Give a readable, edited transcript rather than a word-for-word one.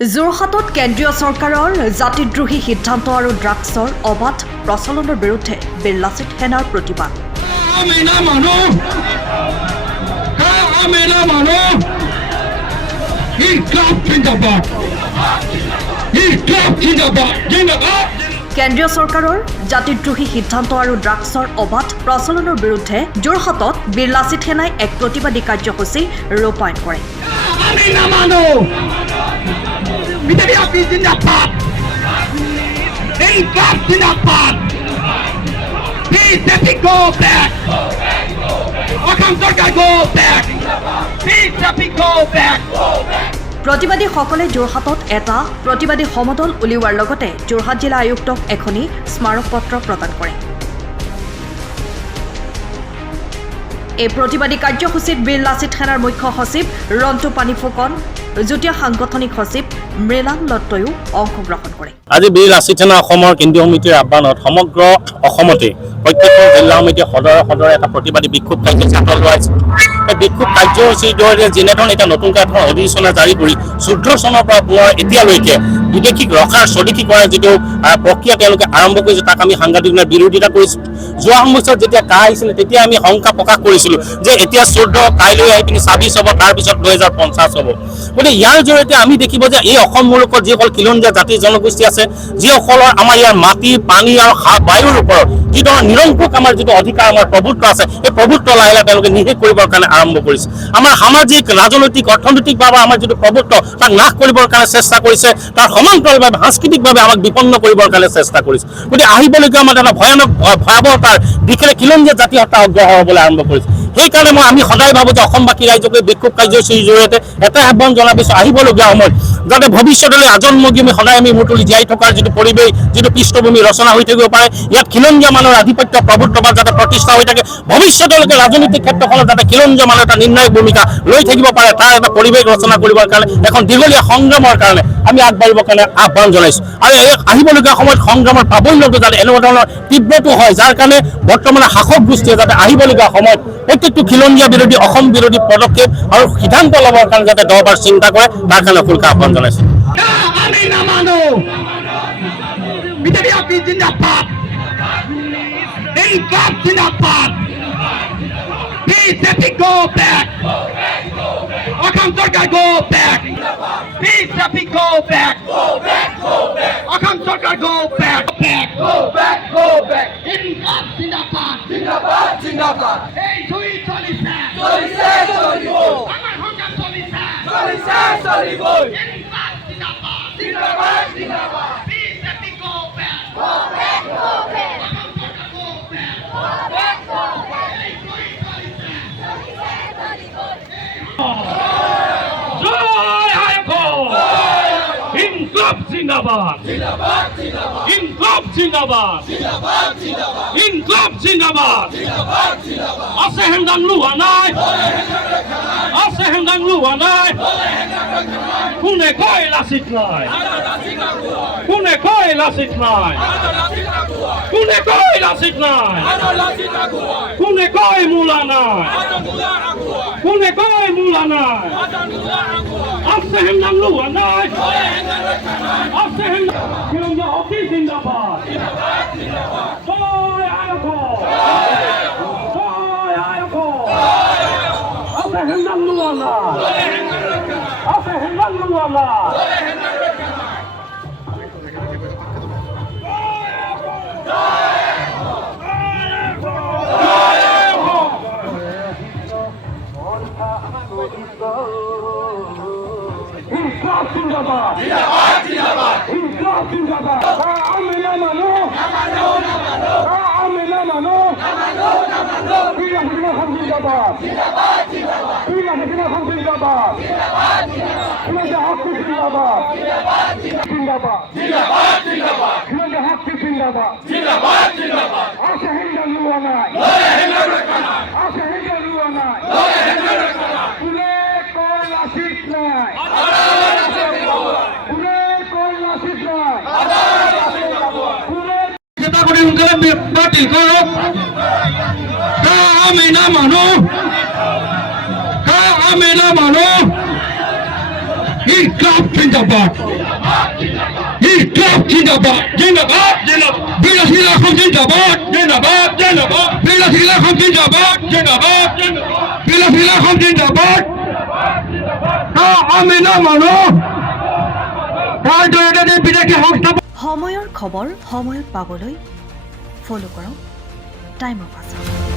যোৰহাটত কেন্দ্ৰীয় চৰকাৰৰ জাতিদ্ৰোহী সিদ্ধান্ত আৰু ড্ৰাগছৰ অবাধ প্ৰচলনৰ বিৰুদ্ধে বিৰলাচিত সেনাৰ প্ৰতিবাদ। কেন্দ্ৰীয় চৰকাৰৰ জাতিদ্ৰোহী সিদ্ধান্ত আৰু ড্ৰাগছৰ অবাধ প্ৰচলনৰ বিৰুদ্ধে যোৰহাটত বিৰলাচিত সেনাই এক প্ৰতিবাদী কাৰ্যসূচী ৰূপায়ণ কৰে। প্ৰতিবাদীসকলে যোৰহাটত এটা প্ৰতিবাদী সমদল উলিওৱাৰ লগতে যোৰহাট জিলা আয়ুক্তক এখনি স্মাৰক পত্ৰ প্ৰদান কৰে। এই প্ৰতিবাদী কাৰ্যসূচীত বিৰলাচিত সেনাৰ মুখ্য সচিব ৰন্তু পানী ফুকন, যুটীয়া সাংগঠনিক সচিব মৃণাল দত্তয়ো অংশগ্ৰহণ কৰে। আজি বিৰলাচিত সেনা অসমৰ কেন্দ্ৰীয় সমিতিৰ আহ্বানত সমগ্ৰ অসমতে প্ৰত্যেকখন জিলা সমিতিয়ে সদৰে এটা প্ৰতিবাদী বিক্ষোভ কাৰ্যসূচী হাতত লোৱাইছে। এই বিক্ষোভ কাৰ্যসূচীৰ জৰিয়তে যেনেধৰণে এতিয়া নতুনকৈ এখন অধিসূচনা জাৰি কৰি 14 চনৰ পৰা পুনৰ এতিয়ালৈকে বিদেশীক ৰখাৰ স্বদেশী কৰাৰ যিটো প্ৰক্ৰিয়া তেওঁলোকে আৰম্ভ কৰিছে, তাক আমি সাংঘাতিক বিৰোধিতা কৰিছোঁ। যোৱা সময়ছোৱাত যেতিয়া কা আহিছিলে তেতিয়া আমি শংকা প্ৰকাশ কৰিছিলোঁ যে এতিয়া 14 কাইলৈ আহি পিনি 26 হ'ব, তাৰপিছত 2050 হ'ব। গতিকে ইয়াৰ জৰিয়তে আমি দেখিব যে এই অসম মূলকত যিসকল খিলঞ্জীয়া জাতি জনগোষ্ঠী আছে, যিসকলৰ আমাৰ ইয়াৰ মাটি পানী আৰু বায়ুৰ ওপৰত যিধৰণৰ নিৰংকুশ আমাৰ যিটো অধিকাৰ আমাৰ প্ৰভুত্ব আছে, এই প্ৰভুত্ব লাহে লাহে তেওঁলোকে নিষেধ কৰিবৰ কাৰণে আৰম্ভ কৰিছে। আমাৰ সামাজিক ৰাজনৈতিক অৰ্থনৈতিকভাৱে আমাৰ যিটো প্ৰভুত্ব তাক নাশ কৰিবৰ কাৰণে চেষ্টা কৰিছে, তাৰ সমান্তৰালভাৱে সাংস্কৃতিকভাৱে আমাক বিপন্ন কৰিবৰ কাৰণে চেষ্টা কৰিছে। গতিকে আহিবলগীয়া আমাৰ এটা ভয়াৱহতাৰ দিশে খিলঞ্জীয়া জাতি হত্যা অগ্ৰসৰ হ'বলৈ আৰম্ভ কৰিছে। সেইকাৰণে আমি সদায় ভাবোঁ যে অসমবাসী ৰাইজক বিক্ষোভ কাৰ্যসূচীৰ জৰিয়তে এটা আহ্বান জনাবিছোঁ, আহিবলগীয়া সময়ত যাতে ভৱিষ্যতলৈ আজন্মগী সদায় আমি মূৰ তুলি জীয়াই থকাৰ যিটো পৰিৱেশ, যিটো পৃষ্ঠভূমি ৰচনা হৈ থাকিব পাৰে, ইয়াত খিলঞ্জীয়া মানুহৰ আধিপত্য প্ৰভুত্ববাদ যাতে প্ৰতিষ্ঠা হৈ থাকে, ভৱিষ্যতলৈকে ৰাজনৈতিক ক্ষেত্ৰখনত যাতে খিলঞ্জীয়া মানুহ এটা নিৰ্ণায়ক ভূমিকা লৈ থাকিব পাৰে, তাৰ এটা পৰিৱেশ ৰচনা কৰিবৰ কাৰণে এখন দীঘলীয়া সংগ্ৰামৰ কাৰণে আমি আগবাঢ়িবৰ কাৰণে আহ্বান জনাইছোঁ। আৰু এই আহিবলগীয়া সময়ত সংগ্ৰামৰ প্ৰাবল্যটো যাতে এনেকুৱা ধৰণৰ তীব্ৰটো হয়, যাৰ কাৰণে বৰ্তমানে শাসক গোষ্ঠীয়ে যাতে আহিবলগীয়া সময়ত প্ৰত্যেকটো খিলঞ্জীয়া বিৰোধী অসম বিৰোধী পদক্ষেপ আৰু সিদ্ধান্ত ল'বৰ কাৰণে যাতে 10 বাৰ চিন্তা কৰে, তাৰ কাৰণে ফুলকা আহ্বান জনাইছোঁ। Go back! Akam Sarkar go back! BJP go back! Go back! Go back! Akam Sarkar go back! Back! Go back! Go back! Inkab Zindabad! Zindabad! Zindabad! Hey, Sui Solisa! Solisa! Solibo! Amar Hongam Solisa! Solisa! Solibo! Inkab Zindabad! Zindabad! Zindabad! BJP go back! Go back! Go back! Akam Sarkar go back! Go back! Go back! Hey, Sui Solisa! Inkab Zindabad! Zindabad! Zindabad! Inkab Zindabad! Zindabad! Zindabad! Inkab Zindabad! Zindabad! Zindabad! Ase hendang luanai! Ase hendang luanai! Kune koi lasit nai! Kune koi lasit nai! Kune koi lasit nai! Kune koi mulanai! Kune koi mulanai! Ase hendang luanai! Ase hendang খিলঞ্জীয়া hockey জিন্দাবাদ! জয় আয়কর! জয় আয়কর! ase hendang luanai! Ase hendang luanai! Inkab Zindabad! Zindabad! Zindabad! Inkab Zindabad! Amina Manu! Namano! Namano! Amina Manu! Namano! Namano! Bila Hikina Khan Zindabad! Zindabad! Zindabad! Bila Hikina Khan Zindabad! Zindabad! Zindabad! Khilanja Hakki Zindabad! Zindabad! Zindabad! Zindabad! Khilanja Hakki Zindabad! Zindabad! Zindabad! Ase hendang luanai! Loya hendang rekanai! Ase hendang luanai! Loya hendang rekanai! Kule koi lasit nai! বাতিল করো আমি না মানো ইনকলাব জিন্দাবাদ ইনকলাব জিন্দাবাদ জিন্দাবাদ বিলাসী লাখম জিন্দাবাদ জিন্দাবাদ জিন্দাবাদ বিলাসী লাখম জিন্দাবাদ জিন্দাবাদ বিলাসী লাখম জিন্দাবাদ আমি না মানো তাৰ জৰিয়তে বিদেশী সংস্থা সময়ৰ খবৰ সময়ত পাবলৈ ফ'ল' কৰক টাইম অফ আছাম।